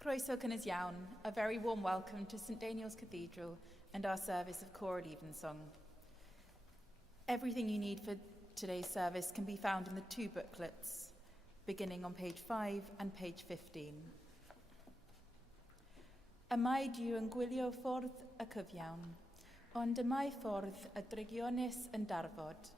Croeso cynnes iawn, a very warm welcome to St Daniel's Cathedral and our service of choral evensong. Everything you need for today's service can be found in the two booklets, beginning on page 5 and page 15. Y mae Diw yn gwylio ffordd y cyfiawn, ond y mae ffordd y dregionus yn darfod.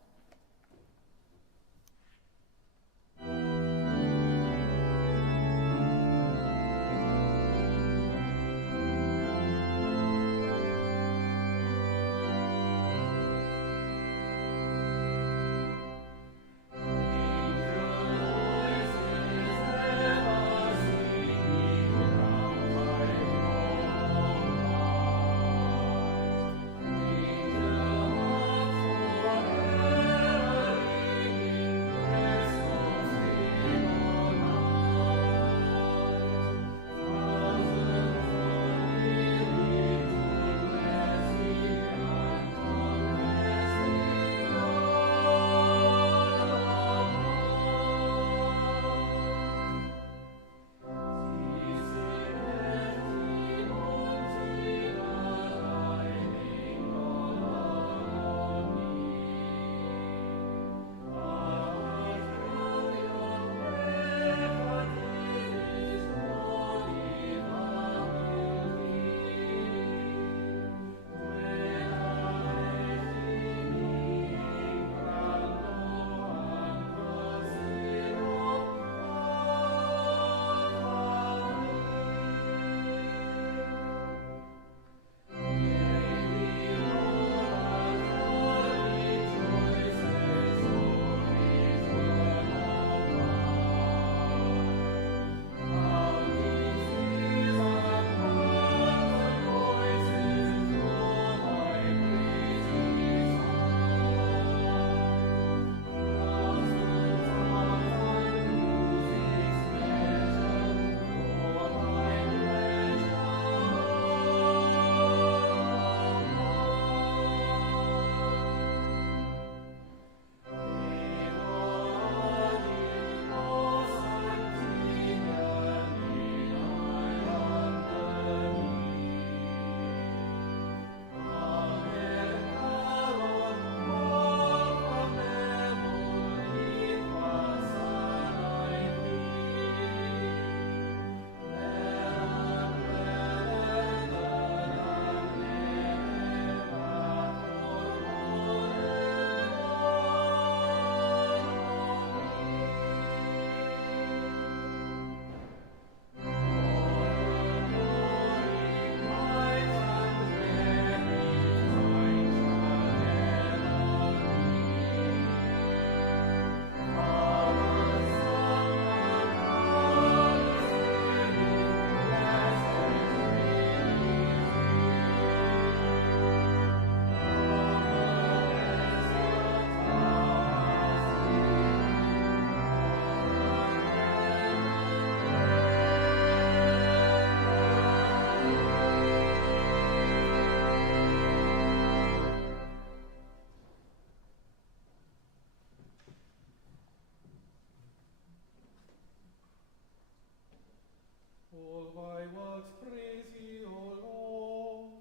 All thy works praise ye, O Lord,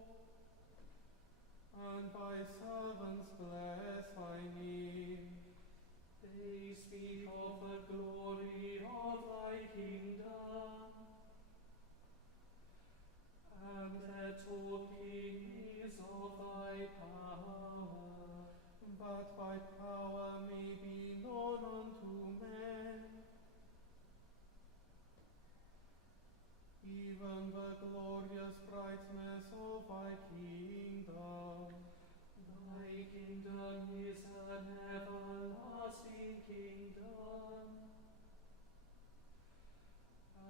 and thy servants bless thy name. They speak of the glory of thy kingdom, and their talking is of thy power, that thy power may be known unto men. Even the glorious brightness of thy kingdom. Thy kingdom is an everlasting kingdom,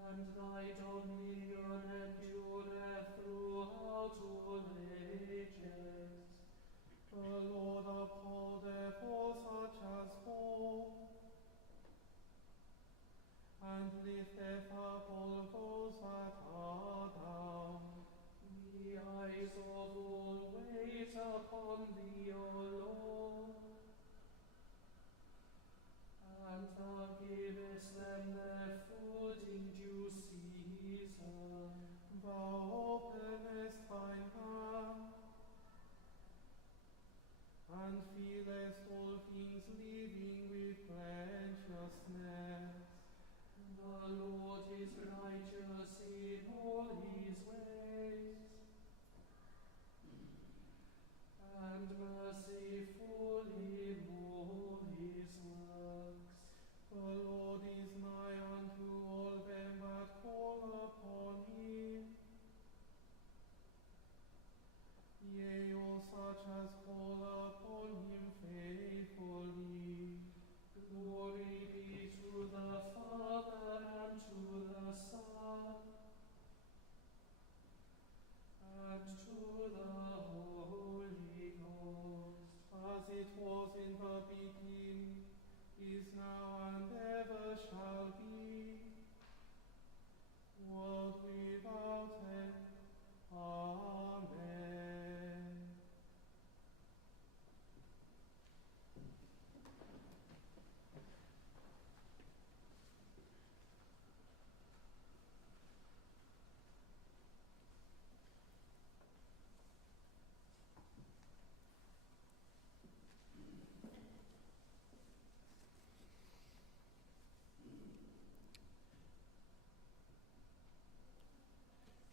and thy dominion endureth throughout all ages. The Lord upholdeth all such as fall, and lifteth up all those that are down. The eyes of all wait upon thee, O Lord, and thou givest them their food in due season.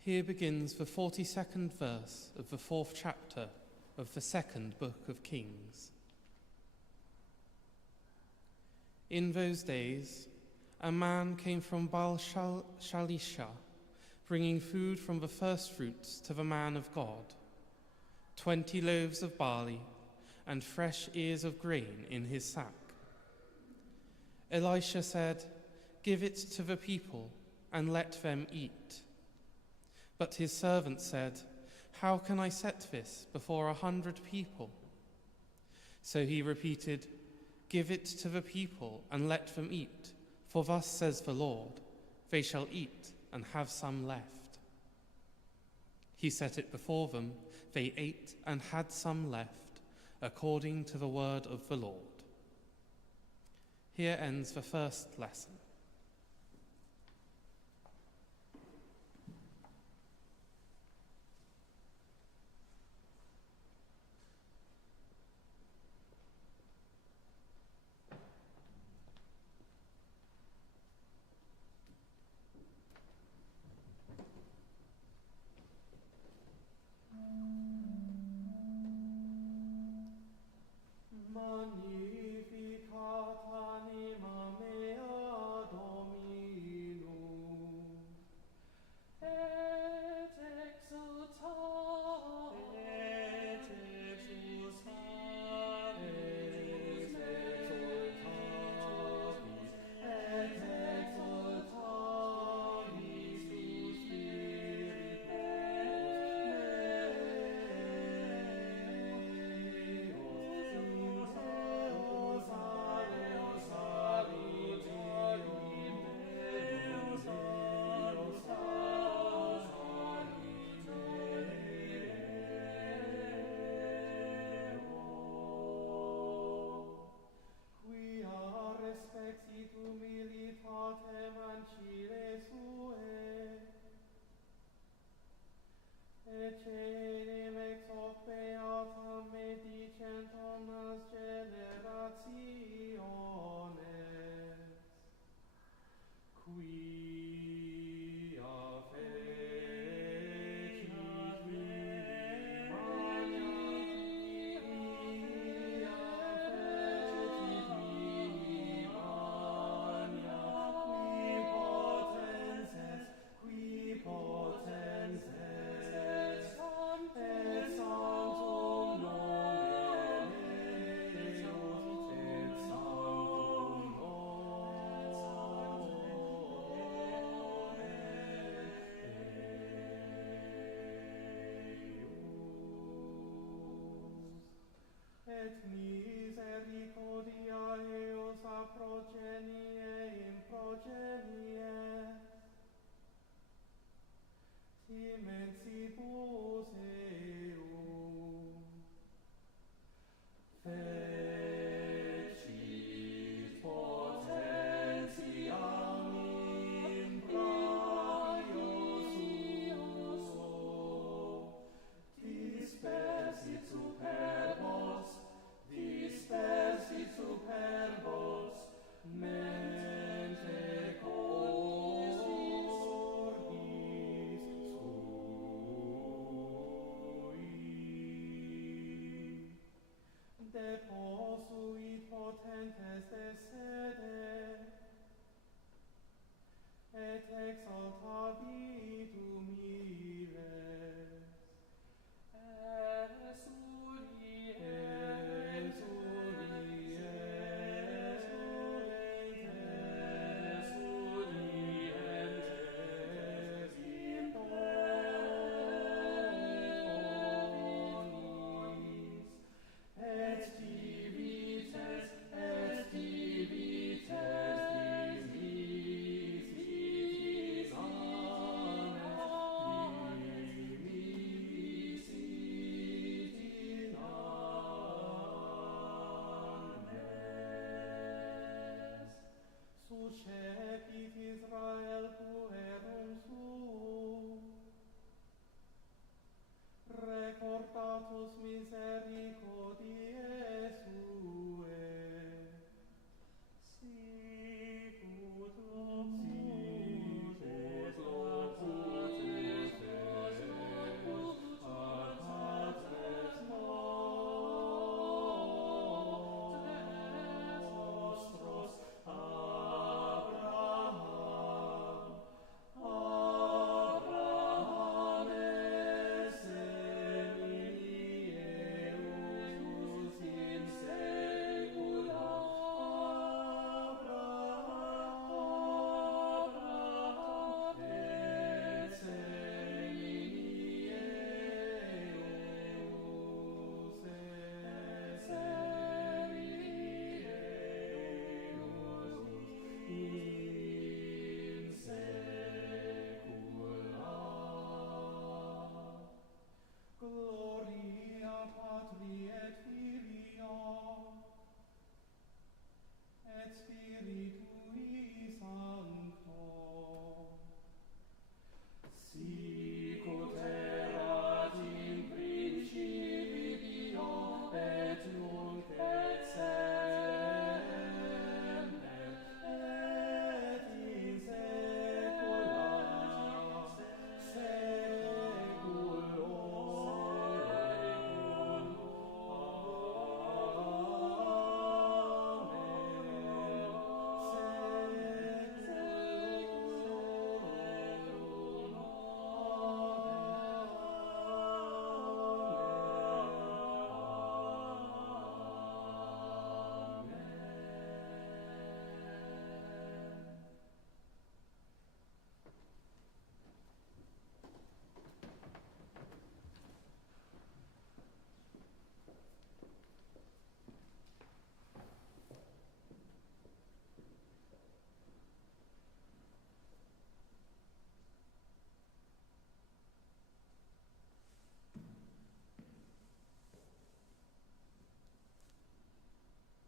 Here begins the 42nd verse of the 4th chapter of the 2nd book of Kings. In those days, a man came from Baal-Shalisha, bringing food from the first fruits to the man of God, 20 loaves of barley and fresh ears of grain in his sack. Elisha said, "Give it to the people and let them eat." But his servant said, "How can I set this before 100 people?" So he repeated, "Give it to the people and let them eat, for thus says the Lord, they shall eat and have some left." He set it before them, they ate and had some left, according to the word of the Lord. Here ends the first lesson. Magnificat anima mea Dominum, et exultavis humilitatem ancire sue, et celim ex hoc beatam medicent omnes generationes, quia fecit et misericordia eos a progenie in progenie, timensibus eum, fecit potentiam in brachio suo, dispersit superbos, mente cordis sui. Deposuit potentes de sede, et exaltavit humiles. Et divites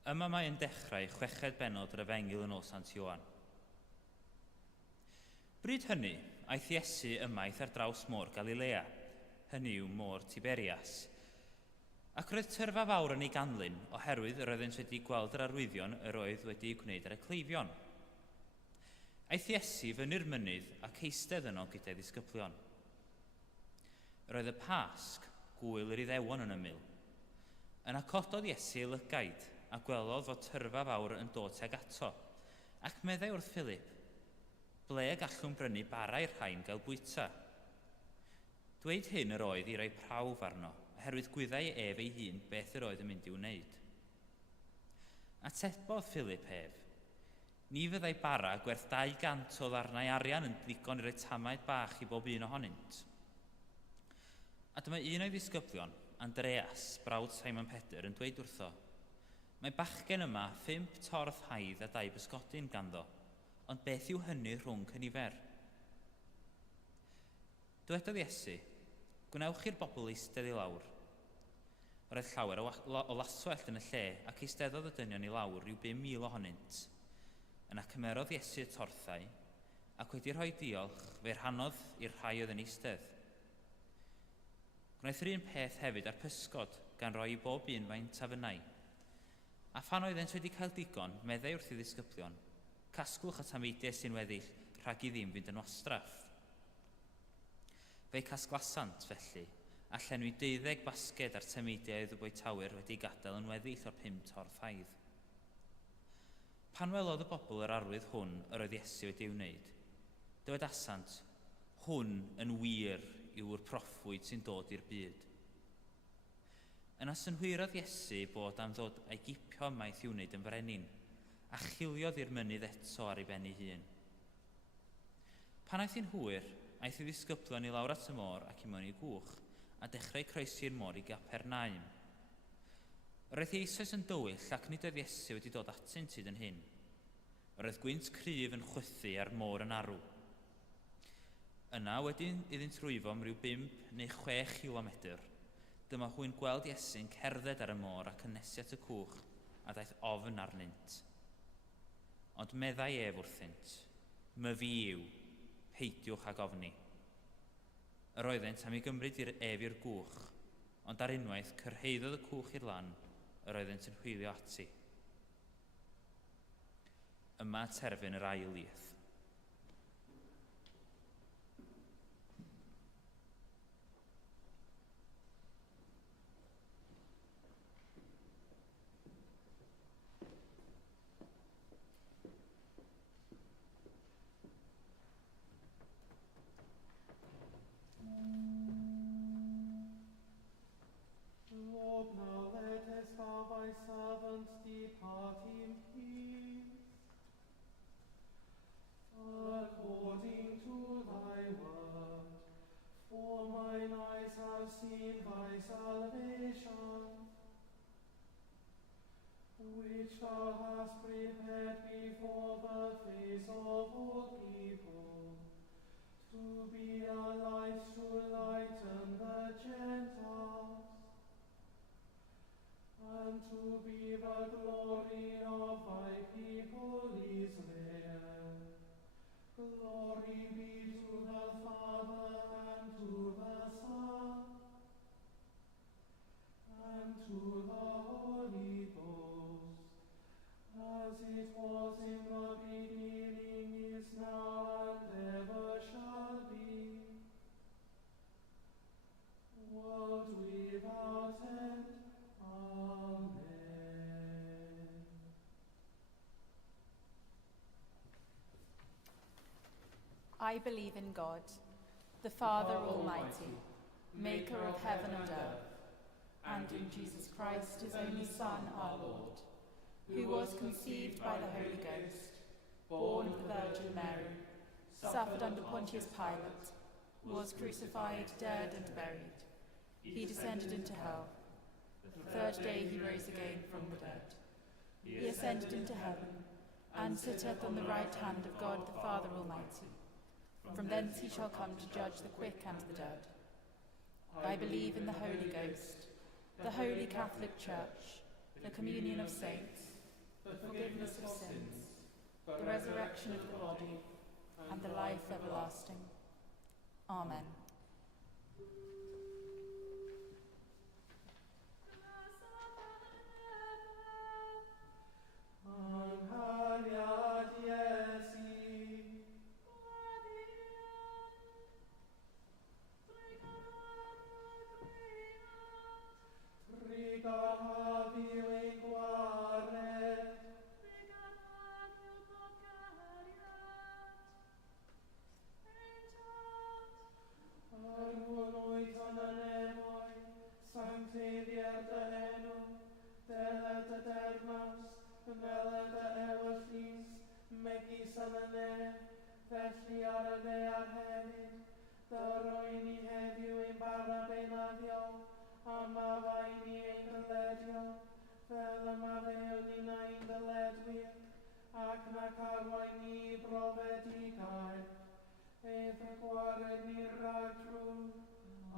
Yma mae yn dechrau chweched benod yr Efengil yn ôl Sant Ioan. Bryd hynny, aeth Iesu ymaith ar draws môr Galilea, hynny yw môr Tiberias. Ac roedd tyrfa fawr yn ei ganlyn oherwydd yr oeddent wedi gweld yr arwyddion yr oedd wedi gwneud ar y cleifion. Aeth Iesu fyny'r mynydd ac eistedd yno gyda'i ddisgyblion. Roedd y Pasg, gwyl yr Iddewon yn ymyl. Yna cododd Iesu ei lygaid a gwelodd fod tyrfa fawr yn dod tuag ato, ac meddai wrth Philip, ble gallwn brynu bara i'r rhain gael bwyta. Dweud hyn yr oedd i roi prawf arno, oherwydd gwyddai ef ei hun beth yr oedd yn mynd i wneud. Atebodd Philip ef, ni fyddai bara gwerth 200 o ddarnau arian yn ddigon i roi tamaid bach i bob un ohonynt. A dyma un o'i ddisgyblion, Andreas, brawd Simon Peter, yn dweud wrtho, mae bachgen yma 5 torth haidd a 2 bysgodyn ganddo, ond beth yw hynny rhwng cynifer? Dywedodd Iesu, gwnewch i'r bobl eistedd i lawr. Roedd llawer o laswellt yn y lle ac eisteddodd y dynion i lawr rhyw 5,000 ohonynt. Yna cymerodd Iesu y torthau ac wedi rhoi diolch fe rhannodd i'r rhai oedd yn eistedd. Gwnaeth yr un peth hefyd ar pysgod gan roi i bob un faint a fynnau. A phan oeddent wedi cael digon, meddai wrth i ddisgyblion, casglwch a tameidiau sy'n weddill rhag i ddim fynd yn wastraff. Fe casglasant felly, a llenwi 12 basged ar tameidiau oedd y bwytawyr wedi gadael yn weddill o'r 5 torth haidd. Pan welodd y bobl yr arwydd hwn yr oedd Iesu wedi wneud, dywedasant, hwn yn wir yw'r proffwyd sy'n dod i'r byd. Yna synhwyrodd Iesu bod am ddod a'i gipio ymaith i wneud yn frenin, a chiliodd i'r mynydd eto ar ei ben ei hun. Pan aeth hi'n hwyr, aeth i ddisgyblion i lawr at y môr ac i mewn i gwch, a dechrau croesi'r môr i Gapernaum. Roedd hi eisoes yn dywyll ac nid oedd Iesu wedi dod atynt hyd yn hyn. Roedd gwynt cryf yn chwythu ar môr yn arw. Yna wedyn iddynt rwyfo am ryw 5 neu 6 kilometr. Dyma hwy'n gweld Iesu'n cerdded ar y môr ac yn nesu at y cwch a daeth ofn arnynt. Ond meddai ef wrthynt, my fi yw, peidiwch ag ofni. Yr oeddent am ei gymryd ef i'r gwch, ond ar unwaith cyrhaeddodd y cwch i'r lan, yr oeddent yn hwylio ati. Yma terfyn yr ail lieth. Lord, now lettest thou thy servant depart in peace, according to thy word. For mine eyes have seen thy salvation, which thou hast prepared before the face of all people, to be a light to lighten the Gentiles, and to be the glory of thy people Israel. Glory be to the Father, and to the Son, and to the Holy Ghost, as it was in the beginning, is now, and ever shall be, world without end. Amen. I believe in God, the Father Almighty, maker of heaven and earth, and in Jesus Christ, his only Son, our Lord, who was conceived by the Holy Ghost, born of the Virgin Mary, suffered under Pontius Pilate, was crucified, dead, and buried. He descended into hell. The third day he rose again from the dead. He ascended into heaven, and sitteth on the right hand of God the Father Almighty. From thence he shall come to judge the quick and the dead. I believe in the Holy Ghost, the Holy Catholic Church, the communion of saints, the forgiveness of sins, the resurrection of the body, and the life everlasting. Amen. Anghariad Iesu, Riga havi linguare, Arvonoi tananevoi, sancte vierta enum, deleta termas, meleta ewathis, megi salane, felly arale ar hefyd, daroini heddiw ein bara benafio, a mafaini ein dyledio, fel y mafeolina ein dyledwyr, ac na carwaini brofedigaeth, efe gwared ni ragtrwn.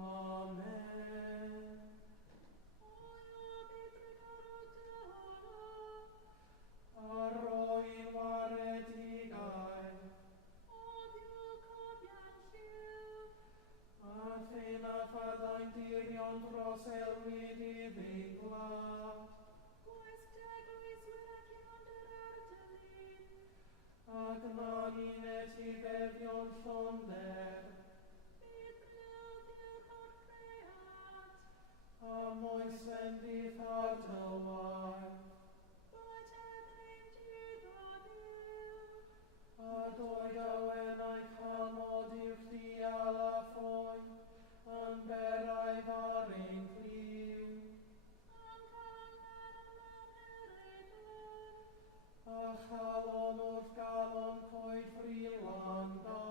Amen. Arroi'n waredigaeth, a ffyn a ffaddau'n dirion dros elwyd I ddeigla, ac na'n unet I feddion llonder, a moes fendith ar dylwaith, a doedd awenau camod i'w chdial a ffoi, yn berau far ein cliw, a chalon wrth galon coed frilan dal.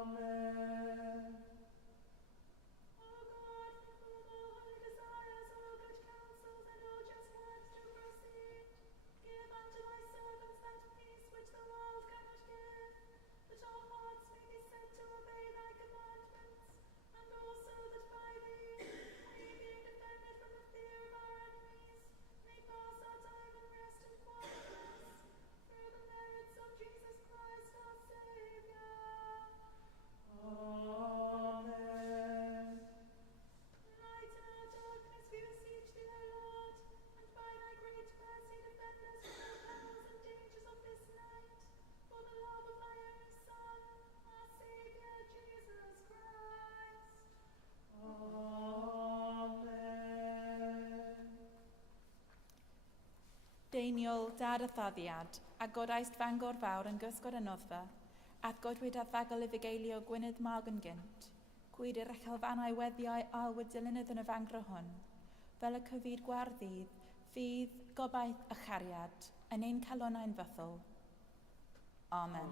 Amen. Amen. Amen. Deiniol dad a thaddiad, a godaist Fangor Fawr yn gysgod y noddfa, at godwyd a thagol I fugeilio Gwynedd Malgan gynt, cwyd i'r echelfannau weddiau alwyd dilynydd yn y fangro hwn, fel y cyfyd gwardydd, fydd gobaith a chariad, yn ein calonau'n fythol. Amen.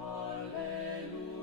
Alleluia.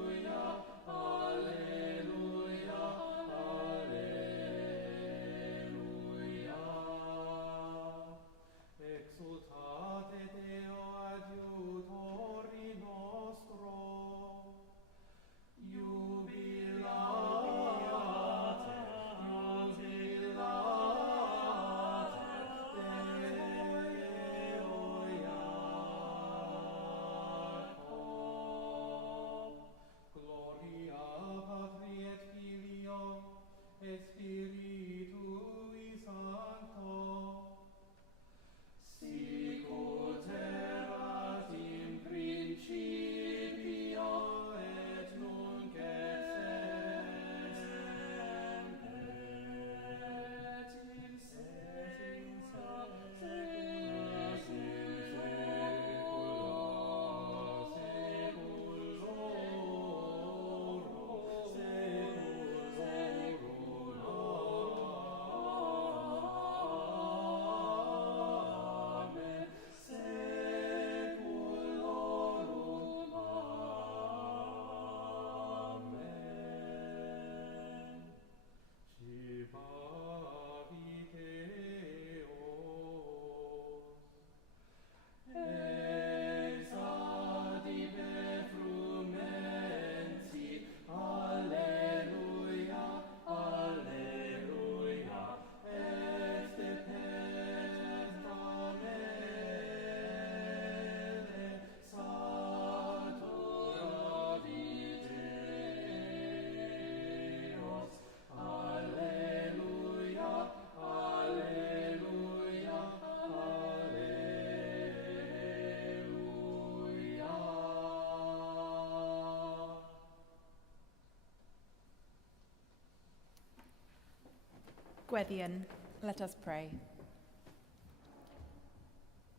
Gweddian, let us pray.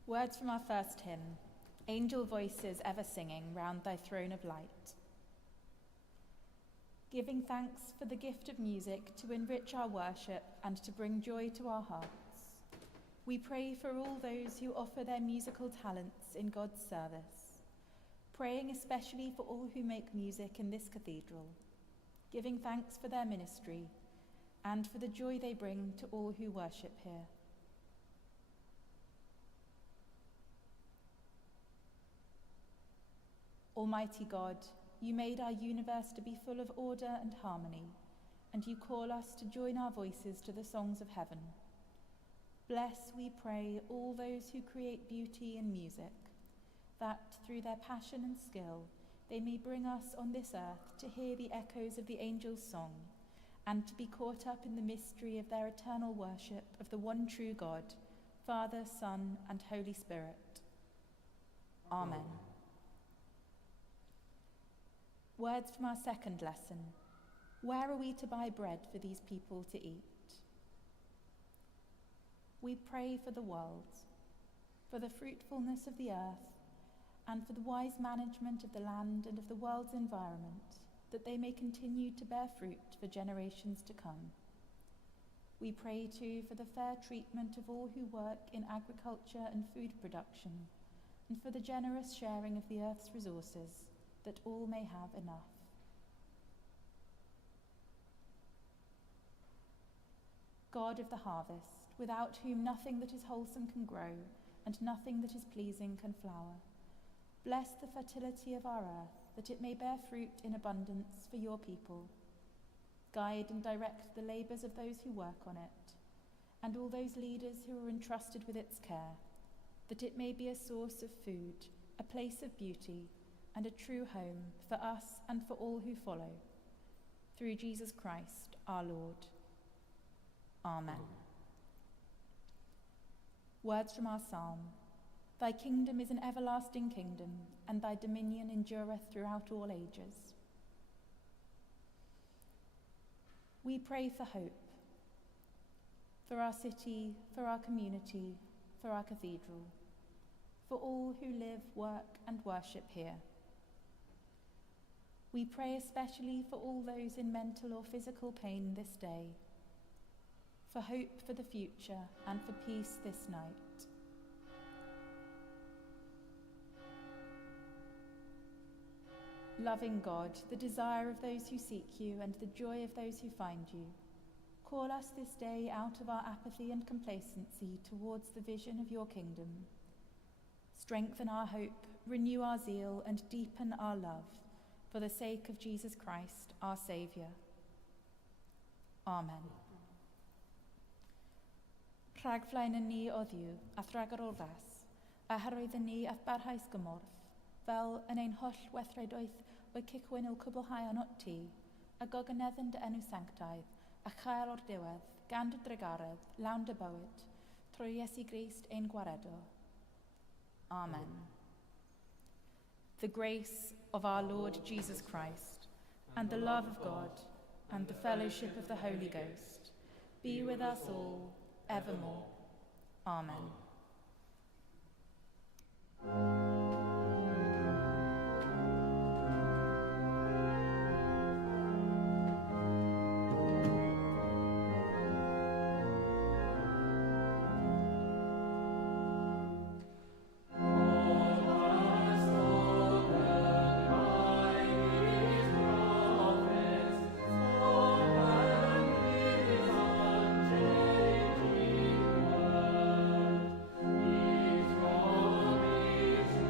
Words from our first hymn, angel voices ever singing round thy throne of light. Giving thanks for the gift of music to enrich our worship and to bring joy to our hearts, we pray for all those who offer their musical talents in God's service, praying especially for all who make music in this cathedral, giving thanks for their ministry and for the joy they bring to all who worship here. Almighty God, you made our universe to be full of order and harmony, and you call us to join our voices to the songs of heaven. Bless, we pray, all those who create beauty in music, that through their passion and skill they may bring us on this earth to hear the echoes of the angels' song, and to be caught up in the mystery of their eternal worship of the one true God, Father, Son, and Holy Spirit. Amen. Words from our second lesson. Where are we to buy bread for these people to eat? We pray for the world, for the fruitfulness of the earth, and for the wise management of the land and of the world's environment, that they may continue to bear fruit for generations to come. We pray too for the fair treatment of all who work in agriculture and food production, and for the generous sharing of the earth's resources, that all may have enough. God of the harvest, without whom nothing that is wholesome can grow, and nothing that is pleasing can flower, bless the fertility of our earth, that it may bear fruit in abundance for your people. Guide and direct the labours of those who work on it, and all those leaders who are entrusted with its care, that it may be a source of food, a place of beauty, and a true home for us and for all who follow. Through Jesus Christ, our Lord. Amen. Words from our psalm. Thy kingdom is an everlasting kingdom, and thy dominion endureth throughout all ages. We pray for hope, for our city, for our community, for our cathedral, for all who live, work, and worship here. We pray especially for all those in mental or physical pain this day, for hope for the future and for peace this night. Loving God, the desire of those who seek you and the joy of those who find you, call us this day out of our apathy and complacency towards the vision of your kingdom. Strengthen our hope, renew our zeal, and deepen our love, for the sake of Jesus Christ, our Saviour. Amen. Rhagflaen yn ni o ddiw, a thragar o'r fas, a hyrwydd yn ni ath barhaus gymorth, fel yn ein holl weithredoedd o'i cicwyn i'w cwblhau an ot ti, a gogyneddyn dy enw sanctaidd, a chael o'r diwedd, gan dy dregaredd, lawn dy bywyd, trwy Iesu Grist ein gwaredo. Amen. The grace of our Lord Jesus Christ, and the love of God, and the fellowship of the Holy Ghost, be with us all, evermore. Amen. Is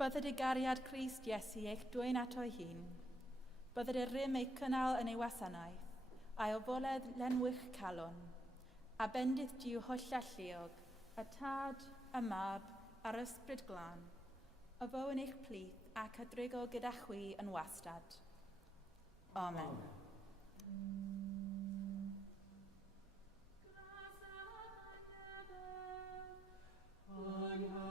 Bydded y gariad Crist Iesu eich dwy'n ato hun. Bydded y rym ei cynnal yn ei wasanaeth, a'i ofoledd lenwych calon, a bendith diw holla lliog, y tad, y mab, a'r ysbryd glân, y fo yn eich plith ac adrigo gyda chwi yn wastad. Amen. Amen.